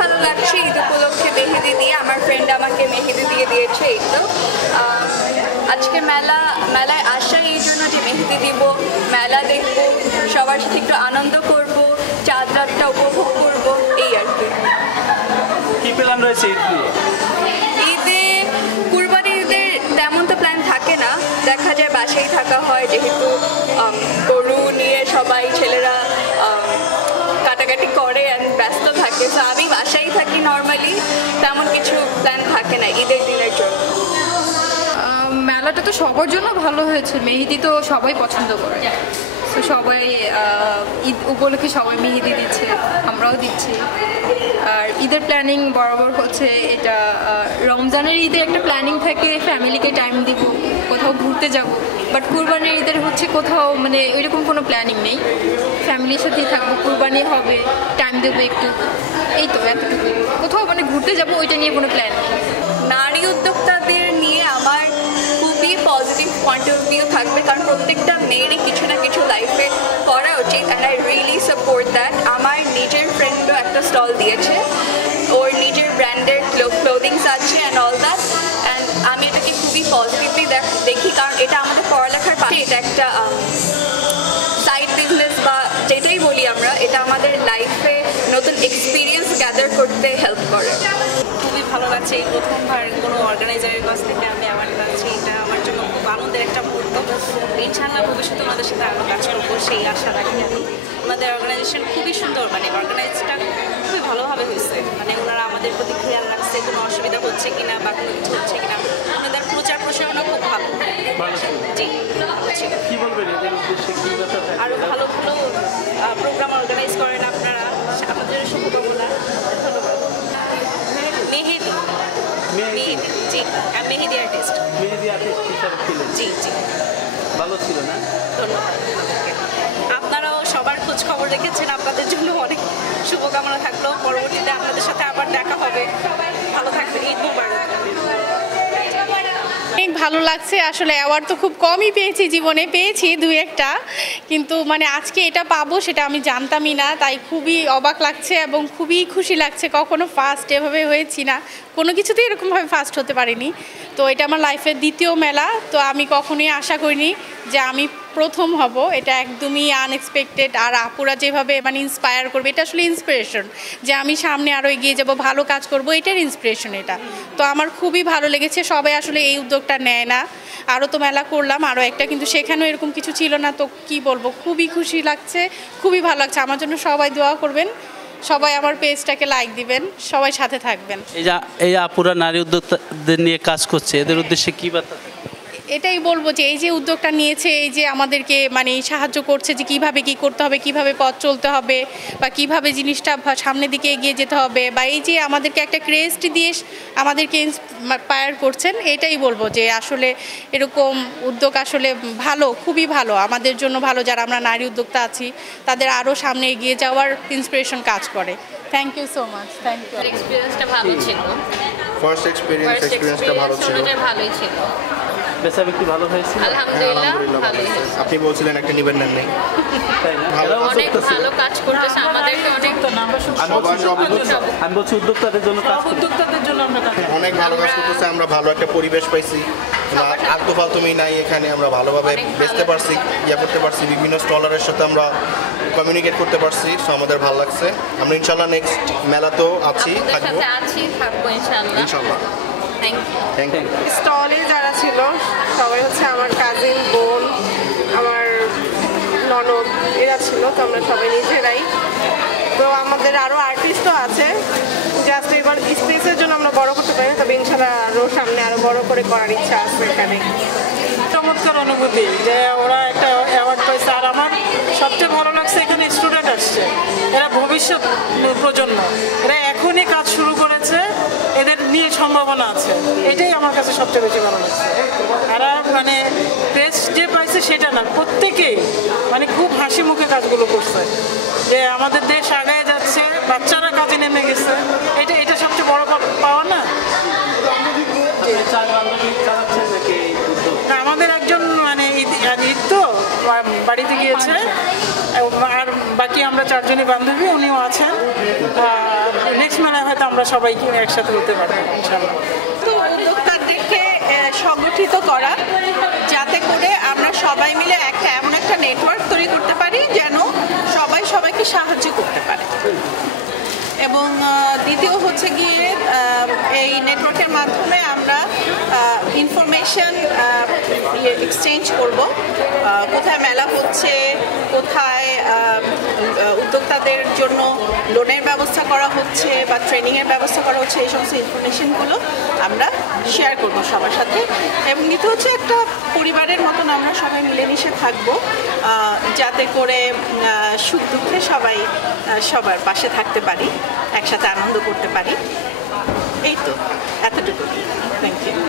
ভালো লাগছে ঈদ উপলক্ষে মেহেদি দিয়ে, আমার ফ্রেন্ড আমাকে মেহেদি দিয়ে দিয়েছে। এই তো আজকে মেলায় আসা এই জন্য যে মেহেদি দিব, মেলা দেখবো, সবার সাথে একটু আনন্দ করবো, চাঁদ রাতটা উপভোগ করবো, এই আর কি প্ল্যান রয়েছে ঈদে। কুরবানি ঈদের তেমন তো প্ল্যান থাকে না, দেখা যায় বাসায় থাকা হয়, যেহেতু গরু নিয়ে সবাই ছেলেরা কাটাকাটি করে ব্যস্ত থাকে, তো আমি বাসায় থাকি নর্মালি, তেমন কিছু প্ল্যান থাকে না ঈদের দিনের জন্য। মেলাটা তো সবার জন্য ভালো হয়েছে, মেহেদি তো সবাই পছন্দ করে, তো সবাই ঈদ উপলক্ষে সবাই মেহেদি দিচ্ছে, আমরাও দিচ্ছি। আর ঈদের প্ল্যানিং বরাবর হচ্ছে এটা, রমজানের ঈদের একটা প্ল্যানিং থাকে ফ্যামিলিকে টাইম দিব, কোথাও ঘুরতে যাব, বাট কুরবানির ঈদের হচ্ছে কোথাও মানে ওইরকম কোনো প্ল্যানিং নেই, ফ্যামিলির সাথেই থাকবো, কুরবানি হবে, টাইম দেবো একটু, এই তো এতটুকু, কোথাও মানে ঘুরতে যাবো ওইটা নিয়ে কোনো প্ল্যান নেই। নারী উদ্যোক্তাদের নিয়ে আমার খুবই পজিটিভ পয়েন্ট অফ ভিউ থাকবে, কারণ প্রত্যেকটা মেয়েরই কিছু না কিছু লাইফে করা উচিত, and I really support that. আমার নিজের ফ্রেন্ডও একটা স্টল দিয়েছে, ওর নিজের ব্র্যান্ডের ক্লোদিংস আছে অ্যান্ড অল দ্যাট, অ্যান্ড আমি এটাকে খুবই পজিটিভলি দেখি, কারণ এটা আমাদের পড়ালেখার পাশে এটা একটা সাইড বিজনেস বা যেটাই বলি আমরা, এটা আমাদের লাইফে নতুন এক্সপিরিয়েন্স গ্যাদার করতে হেল্প করে। খুবই ভালো লাগছে, এই প্রথমবার কোনো অর্গানাইজারের কাছ থেকে আমি অ্যাওয়ার্ড পাচ্ছি, এটা আমার জন্য খুব আনন্দের একটা মুহূর্ত। ইনশাআল্লাহ ভবিষ্যতে ওনাদের সাথে আরও কাজ করবো সেই আশা রাখি আমি। ওনাদের অর্গানাইজেশন খুবই সুন্দর, মানে অর্গানাইজটা খুবই ভালোভাবে হয়েছে, মানে ওনারা আমাদের প্রতি খেয়াল রাখছে, কোনো অসুবিধা হচ্ছে কিনা বা কোনো কিছু হচ্ছে কিনা, ওনাদের প্রচার প্রসারণা খুব ভালো। জি, আরও ভালো ভালো প্রোগ্রাম অর্গানাইজ করেন আপনারা, আমাদের শুভকামনা। ধন্যবাদ। মেহেদি জি, মেহেদি আর্টিস্ট জি জি, ভালো ছিল না? ধন্যবাদ। আপনারাও সবার খোঁজ খবর রেখেছেন, আপনাদের জন্য অনেক শুভকামনা থাকলো, পরবর্তীতে আপনাদের সাথে আবার দেখা হবে, ভালো থাকবেন, ঈদ মুবারক। অনেক ভালো লাগছে, আসলে অ্যাওয়ার্ড তো খুব কমই পেয়েছি, জীবনে পেয়েছি দু একটা, কিন্তু মানে আজকে এটা পাবো সেটা আমি জানতামই না, তাই খুবই অবাক লাগছে এবং খুবই খুশি লাগছে। কখনো ফার্স্ট এভাবে হয়েছি না, কোনো কিছুতেই এরকমভাবে ফার্স্ট হতে পারিনি, তো এটা আমার লাইফের দ্বিতীয় মেলা, তো আমি কখনোই আশা করিনি যে আমি প্রথম হব, এটা একদমই আনএক্সপেক্টেড। আর আপুরা যেভাবে মানে ইন্সপায়ার করবে, এটা আসলে ইন্সপিরেশন, যে আমি সামনে আরও এগিয়ে যাব, ভালো কাজ করব, এটার ইন্সপিরেশন এটা। তো আমার খুবই ভালো লেগেছে, সবাই আসলে এই উদ্যোগটা নেয় না, আরও তো মেলা করলাম আরও একটা, কিন্তু সেখানেও এরকম কিছু ছিল না, তো কি বলবো, খুবই খুশি লাগছে, খুবই ভালো লাগছে। আমার জন্য সবাই দোয়া করবেন, সবাই আমার পেজটাকে লাইক দিবেন, সবাই সাথে থাকবেন। এই আপুরা নারী উদ্যোক্তাদের নিয়ে কাজ করছে, এদের উদ্দেশ্যে কী বার্তা? এটাই বলবো যে এই যে উদ্যোগটা নিয়েছে, এই যে আমাদেরকে মানে সাহায্য করছে যে কিভাবে কি করতে হবে, কিভাবে পথ চলতে হবে, বা কিভাবে জিনিসটা সামনের দিকে এগিয়ে যেতে হবে, বা এই যে আমাদেরকে একটা ক্রেস্ট দিয়ে আমাদেরকে ইন্সপায়ার করছেন, এটাই বলবো যে আসলে এরকম উদ্যোগ আসলে ভালো, খুবই ভালো, আমাদের জন্য ভালো, যারা আমরা নারী উদ্যোক্তা আছি তাদের আরও সামনে এগিয়ে যাওয়ার ইন্সপিরেশন কাজ করে। Thank you so much. Thank you. এক্সপেরিয়েন্সটা ভালো ছিল, ফার্স্ট এক্সপেরিয়েন্সটা ভালোই ছিল। বেচা বিক্রি ভালো হয়েছে? আলহামদুলিল্লাহ ভালোই হয়েছে। আপনি বলছিলেন একটা নিবেন না নেই, অনেক ভালো কাজ করতেছে, আমাদেরকে অনেক আমি বলছি উদ্যোক্তাদের জন্য অনেক ভালো কাজ করতেছে, আমরা ভালো একটা পরিবেশ পাইছি, আলতু ফালতুমি নাই এখানে, আমরা ভালোভাবে বেচতে পারছি, করতে পারছি, বিভিন্ন স্টলারের সাথে আমরা কমিউনিকেট করতে পারছি, সো আমাদের ভালো লাগছে। আমরা ইনশাল্লাহ নেক্সট মেলাতেও থাকবো ইনশাল্লাহ। Thank you. স্টলে যারা ছিল সবাই হচ্ছে আমার কাজিন, বোন, আমার ননদ, এরা ছিল, তো আমরা সবাই নিজেরাই। তো আমাদের আরও আর্টিস্টও আছে, জাস্ট এবার স্পেসের জন্য আমরা বড় করতে পারি, তবে ইনশাল্লাহ আরও সামনে আরও বড় করে করার ইচ্ছা আছে এখানে। চমৎকার অনুভূতি যে ওরা একটা অ্যাওয়ার্ড পাইছে, আর আমার সবচেয়ে ভালো লাগছে এখানে স্টুডেন্ট আসছে, এরা ভবিষ্যৎ প্রজন্ম, এরা এখনই কাজ শুরু করেছে, এদের নিয়ে সম্ভাবনা আছে, এটাই আমার কাছে সবচেয়ে বেশি ভালো লাগছে। এরা মানে প্রেস যে পাইছে সেটা না, প্রত্যেকেই মানে খুব হাসি মুখে কাজগুলো করছে, যে আমাদের দেশ আগায় যাচ্ছে, বাচ্চারা কাজে নেমে গেছে, এটা সবচেয়ে বড় পাওয়া না। আমাদের একজন মানে ঈদ তো বাড়িতে গিয়েছে, আর বাকি আমরা চারজনই বান্ধবী, উনিও আছেন, নেক্সট মেলায় হয়তো আমরা সবাই একসাথে হতে পারবো ইনশাআল্লাহ। তো উদ্যোক্তাদেরকে সংগঠিত করা, যাতে করে আমরা সবাই মিলে এমন একটা নেটওয়ার্ক তৈরি করতে পারি যেন সবাই সবাইকে সাহায্য করতে পারে। এবং দ্বিতীয় হচ্ছে গিয়ে এই নেটওয়ার্কের মাধ্যমে আমরা ইনফরমেশন এক্সচেঞ্জ করব, কোথায় মেলা হচ্ছে, কোথায় উদ্যোক্তাদের জন্য লোনের ব্যবস্থা করা হচ্ছে বা ট্রেনিংয়ের ব্যবস্থা করা হচ্ছে, এই সমস্ত ইনফরমেশনগুলো আমরা শেয়ার করব সবার সাথে। এবং দ্বিতীয় হচ্ছে একটা পরিবারের মতন আমরা সবাই মিলেমিশে থাকবো, যাতে করে সুখ দুঃখে সবাই সবার পাশে থাকতে পারি, একসাথে আনন্দ করতে পারি। এই তো এতটুকু। Thank you.